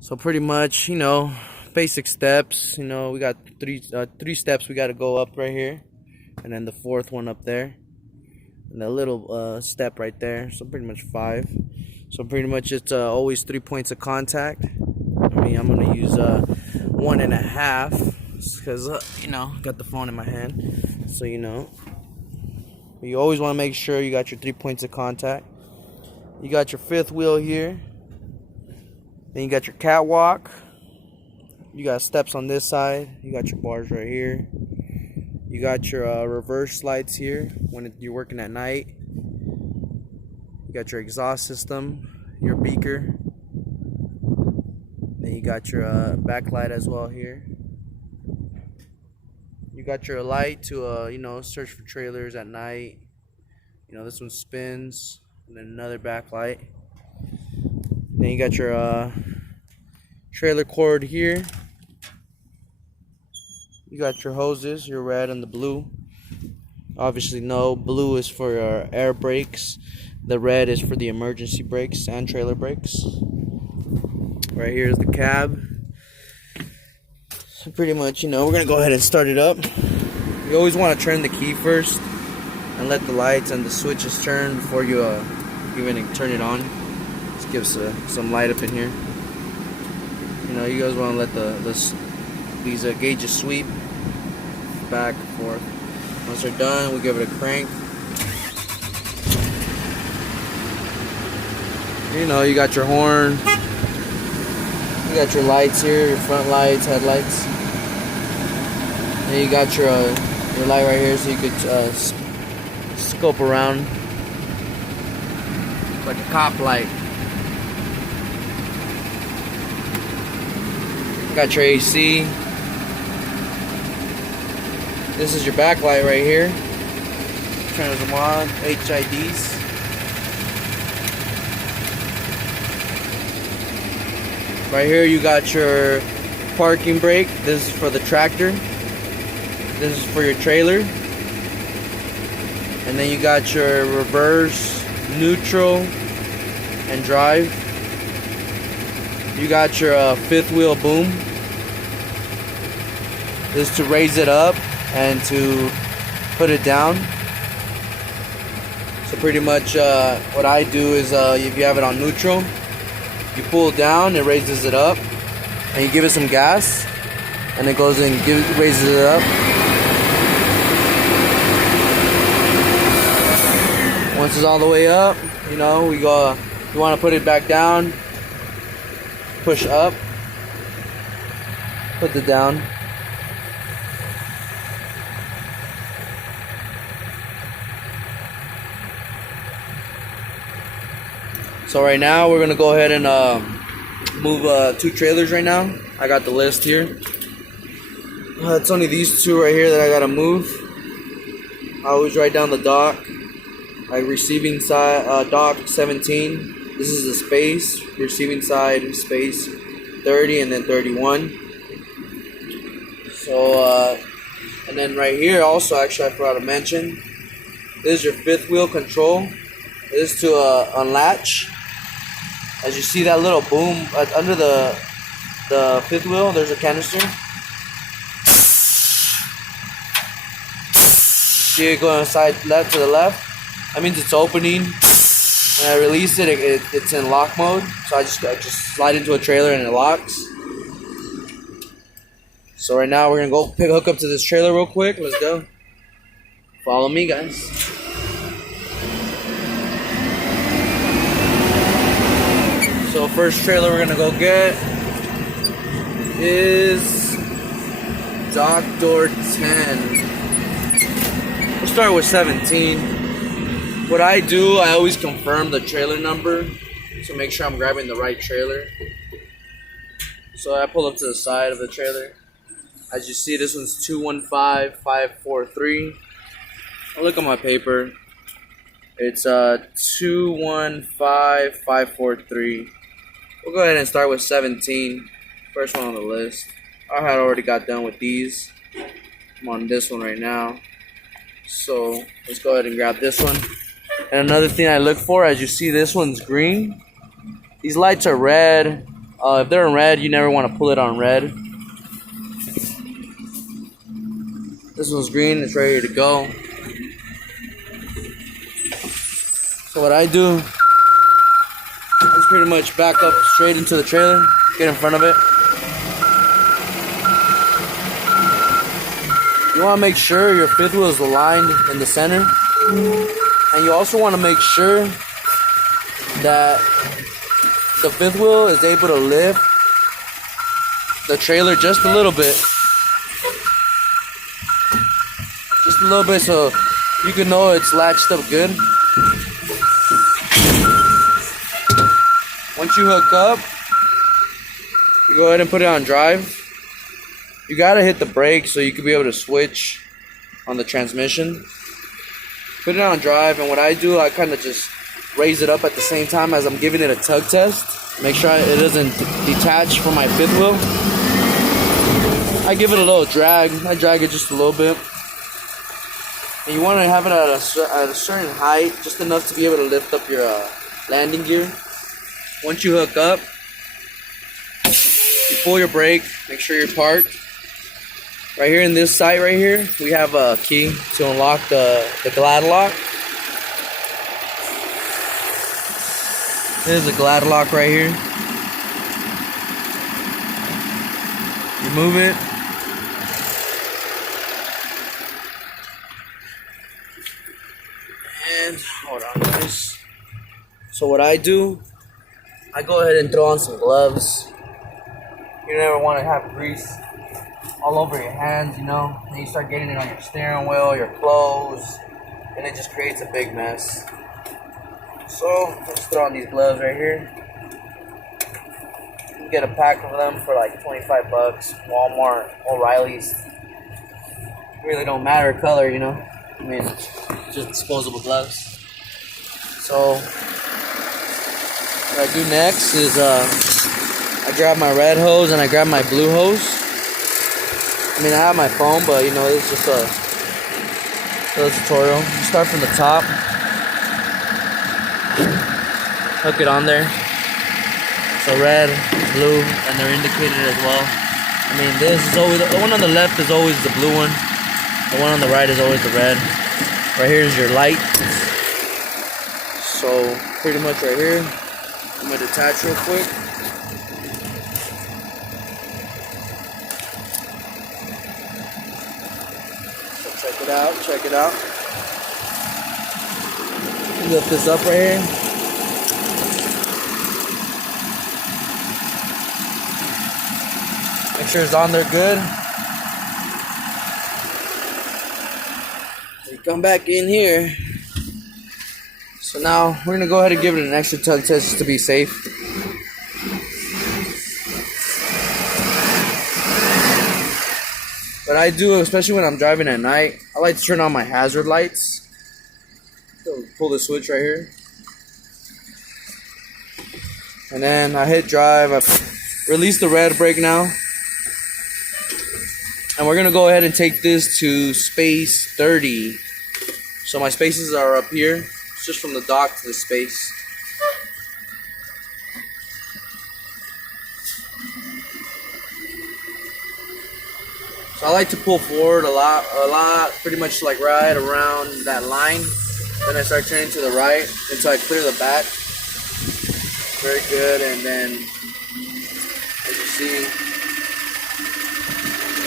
So pretty much, basic steps. We got three steps we got to go up right here, and then the fourth one up there, and a little step right there. So pretty much five. So pretty much it's always 3 points of contact. I'm gonna use 1.5 because got the phone in my hand. So you always want to make sure you got your 3 points of contact. You got your fifth wheel here. Then you got your catwalk. You got steps on this side. You got your bars right here. You got your reverse lights here when you're working at night. You got your exhaust system, your beaker. Then you got your backlight as well here. You got your light to search for trailers at night. This one spins, and then another backlight. Then you got your trailer cord here. You got your hoses, your red and the blue. Obviously, blue is for your air brakes. The red is for the emergency brakes and trailer brakes. Right here is the cab. So pretty much, we're going to go ahead and start it up. You always want to turn the key first and let the lights and the switches turn before you even turn it on. Just gives some light up in here. You guys want to let these gauges sweep back and forth. Once they're done, we give it a crank. You got your horn. You got your lights here, your front lights, headlights. Then you got your light right here, so you could scope around like a cop light. Got your AC. This is your backlight right here. Turn them on, HIDs. Right here you got your parking brake. This is for the tractor. This is for your trailer. And then you got your reverse, neutral, and drive. You got your fifth wheel boom. This is to raise it up and to put it down. So pretty much what I do is if you have it on neutral, you pull it down, it raises it up, and you give it some gas, and it goes and raises it up. Once it's all the way up, we go. You want to put it back down. Push up. Put it down. So right now we're gonna go ahead and move 2 trailers right now. I got the list here. It's only these 2 right here that I gotta move. I always write down the dock. Like receiving side dock 17. This is the space. Receiving side space 30 and then 31. So and then right here also, actually I forgot to mention, this is your fifth wheel control. This is to unlatch. As you see that little boom under the fifth wheel, there's a canister. See it going side left to the left. That means it's opening. When I release it, it's in lock mode. So I just slide into a trailer and it locks. So right now we're gonna go hook up to this trailer real quick. Let's go. Follow me, guys. So first trailer we're gonna go get is dock door 10. We'll start with 17. What I do, I always confirm the trailer number to make sure I'm grabbing the right trailer. So I pull up to the side of the trailer. As you see, this one's 215543. I look at my paper. It's 215543. We'll go ahead and start with 17. First one on the list. I had already got done with these. I'm on this one right now. So let's go ahead and grab this one. And another thing I look for, as you see, this one's green. These lights are red. If they're in red, you never want to pull it on red. This one's green, it's ready to go. So what I do is pretty much back up straight into the trailer, get in front of it. You want to make sure your fifth wheel is aligned in the center. And you also want to make sure that the fifth wheel is able to lift the trailer just a little bit. Just a little bit so you can know it's latched up good. Once you hook up, you go ahead and put it on drive. You gotta hit the brake so you can be able to switch on the transmission. Put it on drive, and what I do, I kind of just raise it up at the same time as I'm giving it a tug test. Make sure it doesn't detach from my fifth wheel. I give it a little drag. I drag it just a little bit. And you want to have it at a certain height, just enough to be able to lift up your landing gear. Once you hook up, you pull your brake, make sure you're parked. Right here in this sight right here, we have a key to unlock the glad lock. There's a glad lock right here. You move it. And hold on, guys. So what I do, I go ahead and throw on some gloves. You never want to have grease all over your hands, you know. And you start getting it on your steering wheel, your clothes, and it just creates a big mess. So let's throw on these gloves right here. You can get a pack of them for like 25 bucks, Walmart, O'Reilly's. Really don't matter color, you know. I mean, just disposable gloves. So what I do next is I grab my red hose and I grab my blue hose. I mean, I have my phone, but you know, it's just a little tutorial. You start from the top, hook it on there. So red, blue, and they're indicated as well. I mean, this is always the one on the left is always the blue one. The one on the right is always the red. Right here is your light. So pretty much right here, I'm gonna detach real quick. Check it out. Lift this up right here. Make sure it's on there good. You come back in here. So now we're gonna go ahead and give it an extra tug test just to be safe. What I do, especially when I'm driving at night, I like to turn on my hazard lights. So pull the switch right here. And then I hit drive. I release the red brake now. And we're going to go ahead and take this to space 30. So my spaces are up here. It's just from the dock to the space. So I like to pull forward a lot, pretty much like right around that line. Then I start turning to the right until I clear the back. Very good, and then as you see,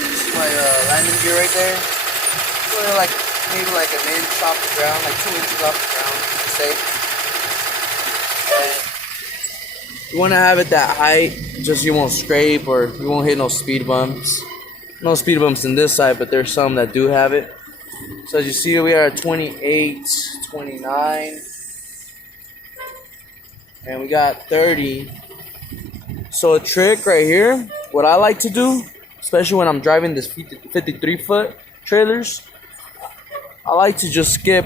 this is my landing gear right there. It's only like maybe like an inch off the ground, like 2 inches off the ground, to say. And you want to have it that height, just you won't scrape or you won't hit no speed bumps. No speed bumps in this side, but there's some that do have it. So as you see, we are at 28, 29, and we got 30. So a trick right here, what I like to do, especially when I'm driving this 53-foot trailers, I like to just skip,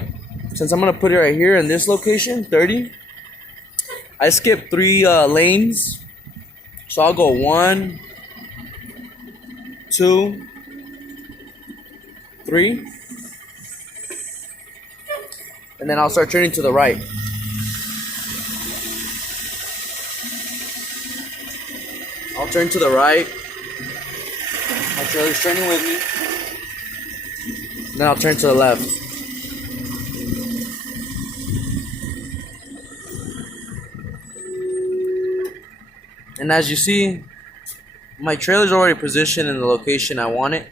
since I'm going to put it right here in this location, 30, I skip 3 lanes. So I'll go 1, 2, 3, and then I'll start turning to the right. I'll turn to the right. My trailer's turning with me. Then I'll turn to the left. And as you see, my trailer's already positioned in the location I want it.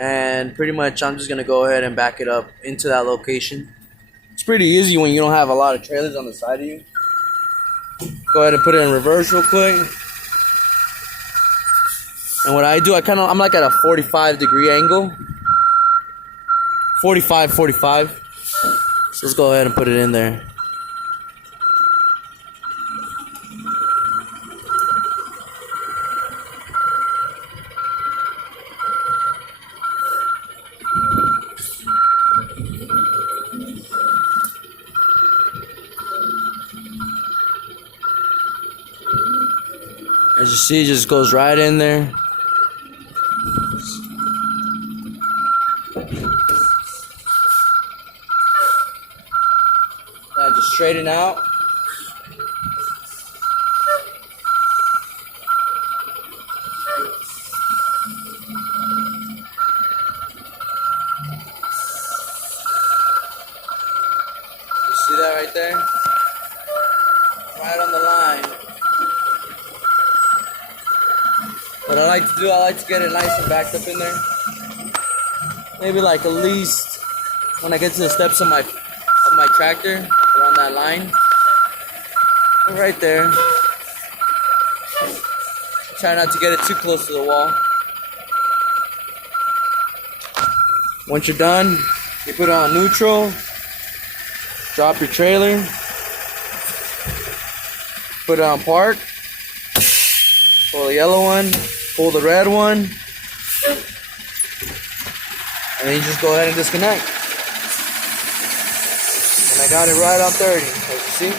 And pretty much I'm just going to go ahead and back it up into that location. It's pretty easy when you don't have a lot of trailers on the side of you. Go ahead and put it in reverse real quick. And what I do, I'm like at a 45-degree angle. 45. So let's go ahead and put it in there. As you see, it just goes right in there. Now just straighten out. You see that right there? Right on the line. What I like to do, I like to get it nice and backed up in there. Maybe like at least when I get to the steps of my tractor, around that line. Right there. Try not to get it too close to the wall. Once you're done, you put it on neutral. Drop your trailer. Put it on park. Pull the yellow one. Pull the red one. And then you just go ahead and disconnect. And I got it right on 30, as you see.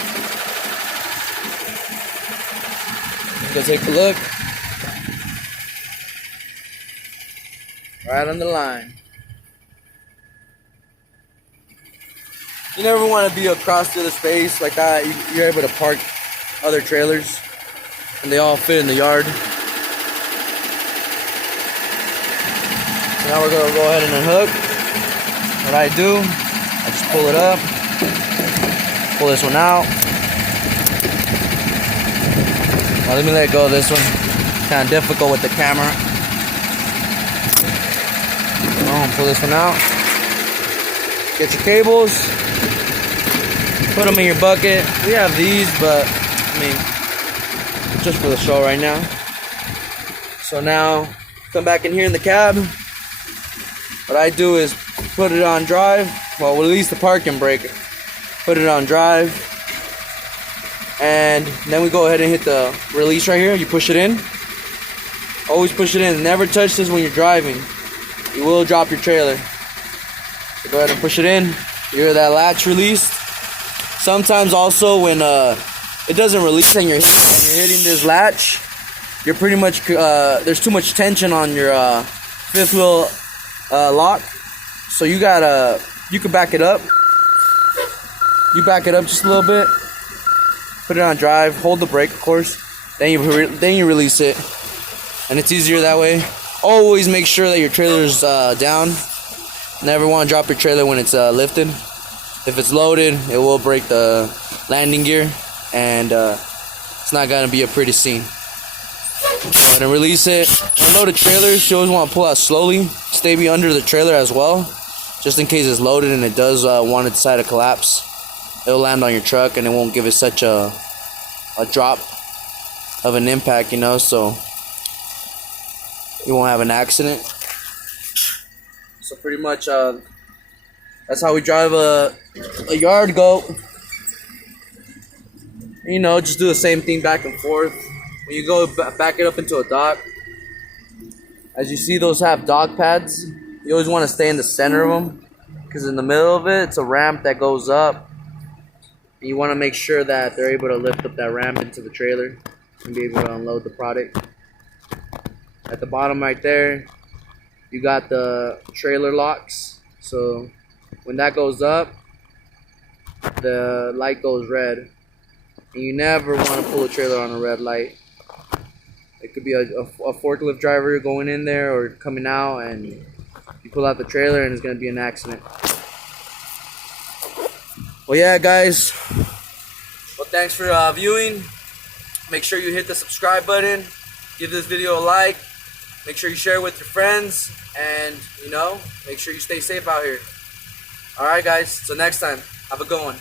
Go take a look. Right on the line. You never want to be across the other space like that. You're able to park other trailers and they all fit in the yard. So now we're going to go ahead and unhook. What I do, I just pull it up, pull this one out. Now let me let go of this one. Kind of difficult with the camera. Pull this one out. Get your cables. Put them in your bucket. We have these, but I mean, just for the show right now. So now, come back in here in the cab. What I do is put it on drive. Well, release the parking brake. Put it on drive. And then we go ahead and hit the release right here. You push it in. Always push it in. Never touch this when you're driving. You will drop your trailer. So go ahead and push it in. You hear that latch released. Sometimes also when it doesn't release and you're hitting this latch, you're pretty much there's too much tension on your fifth wheel lock. So you can back it up. You back it up just a little bit. Put it on drive. Hold the brake, of course. Then you release it, and it's easier that way. Always make sure that your trailer is down. Never want to drop your trailer when it's lifted. If it's loaded, it will break the landing gear, and it's not gonna be a pretty scene. Go ahead and release it. Unloaded trailers, you always want to pull out slowly. Stay under the trailer as well, just in case it's loaded and it does want to decide to collapse. It'll land on your truck and it won't give it such a drop of an impact, you know, so you won't have an accident. So pretty much that's how we drive a yard goat. You know, just do the same thing back and forth. When you go back it up into a dock, as you see, those have dock pads. You always want to stay in the center of them, because in the middle of it, it's a ramp that goes up. And you want to make sure that they're able to lift up that ramp into the trailer and be able to unload the product. At the bottom right there, you got the trailer locks. So when that goes up, the light goes red. And you never want to pull a trailer on a red light. It could be a forklift driver going in there or coming out, and you pull out the trailer and it's gonna be an accident. Well, yeah, guys. Well, thanks for viewing. Make sure you hit the subscribe button. Give this video a like. Make sure you share it with your friends. And, you know, make sure you stay safe out here. Alright, guys. Till next time. Have a good one.